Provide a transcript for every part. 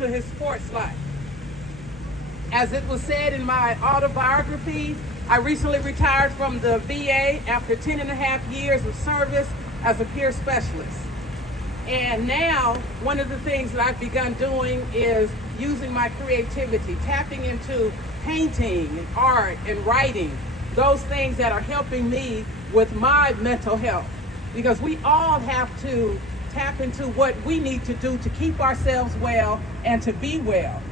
to his sports life. As it was said in my autobiography, I recently retired from the VA after 10 and a half years of service as a peer specialist. And now, one of the things that I've begun doing is using my creativity, tapping into painting and art and writing, those things that are helping me with my mental health. Because we all have to tap into what we need to do to keep ourselves well and to be well.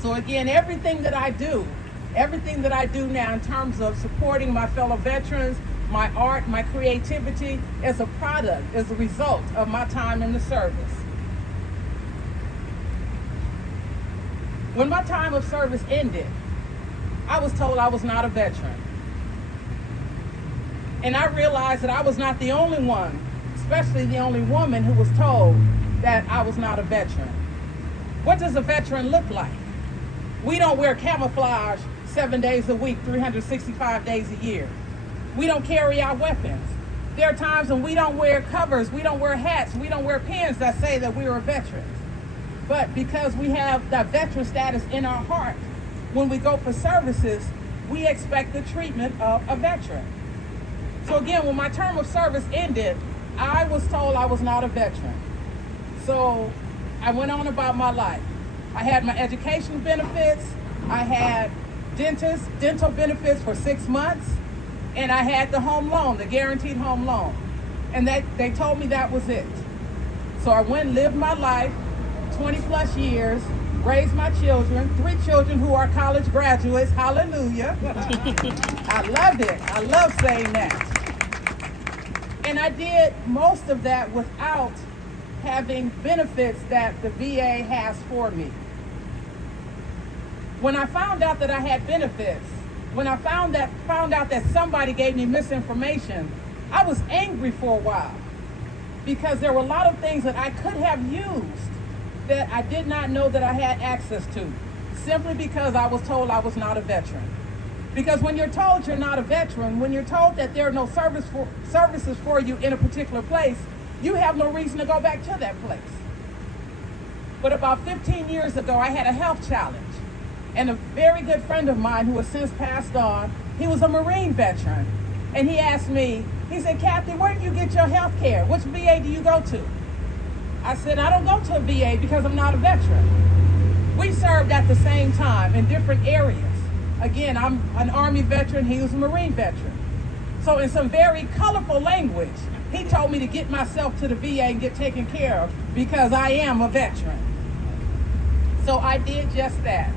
So again, everything that I do now in terms of supporting my fellow veterans, my art, my creativity, is a product, is a result of my time in the service. When my time of service ended, I was told I was not a veteran. And I realized that I was not the only one, especially the only woman, who was told that I was not a veteran. What does a veteran look like? We don't wear camouflage 7 days a week, 365 days a year. We don't carry our weapons. There are times when we don't wear covers, we don't wear hats, we don't wear pins that say that we are veterans. But because we have that veteran status in our heart, when we go for services, we expect the treatment of a veteran. So again, when my term of service ended, I was told I was not a veteran. So I went on about my life. I had my education benefits, I had dental benefits for 6 months, and I had the home loan, the guaranteed home loan. And they told me that was it. So I went and lived my life, 20 plus years, raised my children, 3 children who are college graduates, hallelujah. I loved it, I love saying that. And I did most of that without having benefits that the VA has for me. When I found out that I had benefits, when I found out that somebody gave me misinformation, I was angry for a while because there were a lot of things that I could have used that I did not know that I had access to, simply because I was told I was not a veteran. Because when you're told you're not a veteran, when you're told that there are no services for you in a particular place, you have no reason to go back to that place. But about 15 years ago, I had a health challenge. And a very good friend of mine who has since passed on, he was a Marine veteran. And he asked me, he said, Kathy, where do you get your health care? Which VA do you go to? I said, I don't go to a VA because I'm not a veteran. We served at the same time in different areas. Again, I'm an Army veteran, he was a Marine veteran. So in some very colorful language, he told me to get myself to the VA and get taken care of because I am a veteran. So I did just that.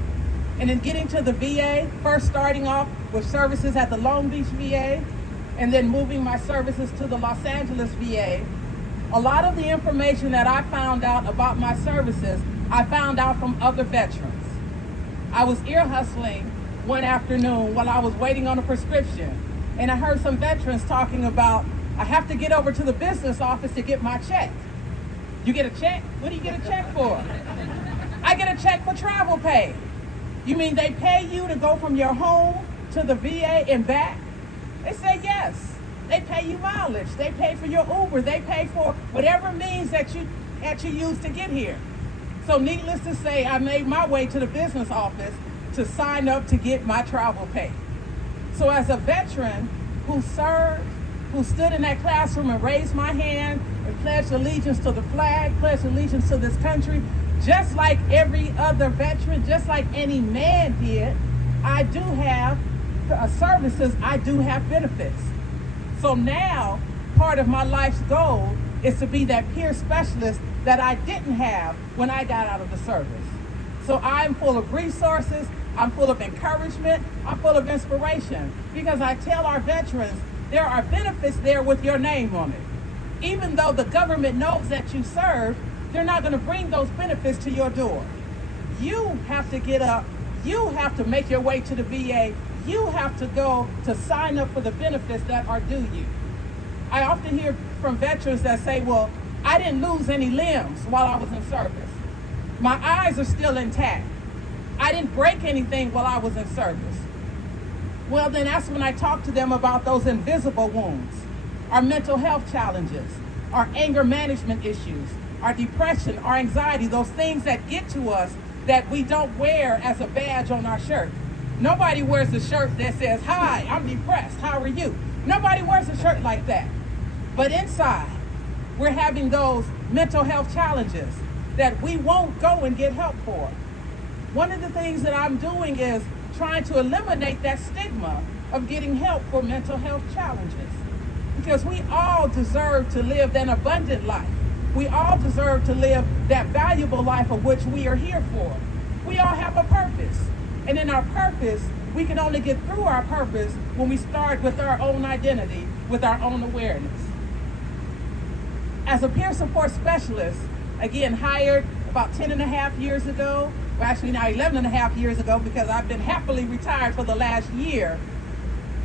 And in getting to the VA, first starting off with services at the Long Beach VA, and then moving my services to the Los Angeles VA, a lot of the information that I found out about my services, I found out from other veterans. I was ear hustling one afternoon while I was waiting on a prescription, and I heard some veterans talking about, I have to get over to the business office to get my check. You get a check? What do you get a check for? I get a check for travel pay. You mean they pay you to go from your home to the VA and back? They say yes. They pay you mileage. They pay for your Uber. They pay for whatever means that you use to get here. So needless to say, I made my way to the business office to sign up to get my travel pay. So as a veteran who served, who stood in that classroom and raised my hand and pledged allegiance to the flag, pledged allegiance to this country, just like every other veteran, just like any man did, I do have services, I do have benefits. So now, part of my life's goal is to be that peer specialist that I didn't have when I got out of the service. So I'm full of resources, I'm full of encouragement, I'm full of inspiration, because I tell our veterans, there are benefits there with your name on it. Even though the government knows that you serve, they're not going to bring those benefits to your door. You have to get up, you have to make your way to the VA, you have to go to sign up for the benefits that are due you. I often hear from veterans that say, well, I didn't lose any limbs while I was in service. My eyes are still intact. I didn't break anything while I was in service. Well, then that's when I talk to them about those invisible wounds, our mental health challenges, our anger management issues, our depression, our anxiety, those things that get to us that we don't wear as a badge on our shirt. Nobody wears a shirt that says, "Hi, I'm depressed. How are you?" Nobody wears a shirt like that. But inside, we're having those mental health challenges that we won't go and get help for. One of the things that I'm doing is trying to eliminate that stigma of getting help for mental health challenges. Because we all deserve to live an abundant life. We all deserve to live that valuable life of which we are here for. We all have a purpose. And in our purpose, we can only get through our purpose when we start with our own identity, with our own awareness. As a peer support specialist, again, hired about 10 and a half years ago, well, actually now 11 and a half years ago, because I've been happily retired for the last year,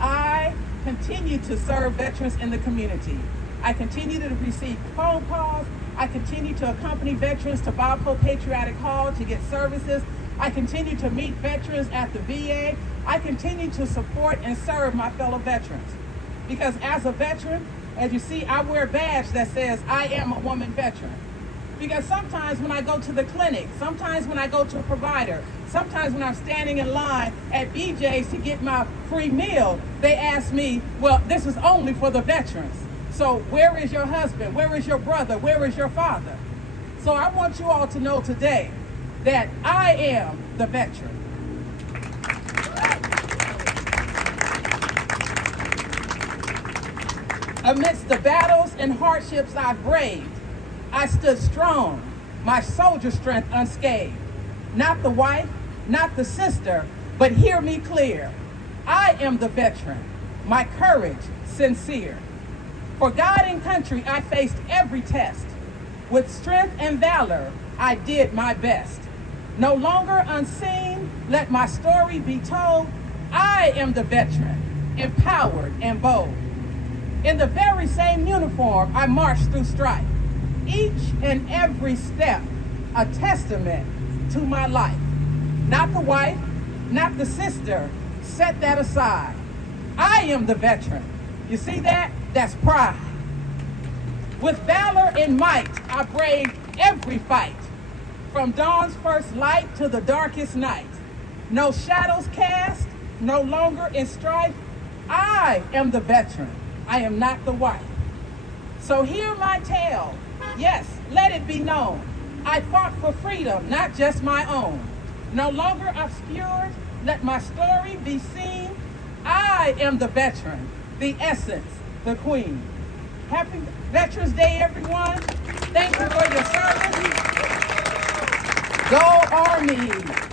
I continue to serve veterans in the community. I continue to receive phone calls. I continue to accompany veterans to Valpo Patriotic Hall to get services. I continue to meet veterans at the VA. I continue to support and serve my fellow veterans. Because as a veteran, as you see, I wear a badge that says I am a woman veteran. Because sometimes when I go to the clinic, sometimes when I go to a provider, sometimes when I'm standing in line at BJ's to get my free meal, they ask me, well, this is only for the veterans. So where is your husband? Where is your brother? Where is your father? So I want you all to know today that I am the veteran. Amidst the battles and hardships I've braved, I stood strong, my soldier strength unscathed. Not the wife, not the sister, but hear me clear. I am the veteran, my courage sincere. For God and country, I faced every test. With strength and valor, I did my best. No longer unseen, let my story be told. I am the veteran, empowered and bold. In the very same uniform, I marched through strife. Each and every step, a testament to my life. Not the wife, not the sister, set that aside. I am the veteran. You see that? That's pride. With valor and might, I braved every fight. From dawn's first light to the darkest night. No shadows cast, no longer in strife. I am the veteran. I am not the wife. So hear my tale. Yes, let it be known. I fought for freedom, not just my own. No longer obscured, let my story be seen. I am the veteran, the essence, the queen. Happy Veterans Day, everyone. Thank you for your service. Go Army.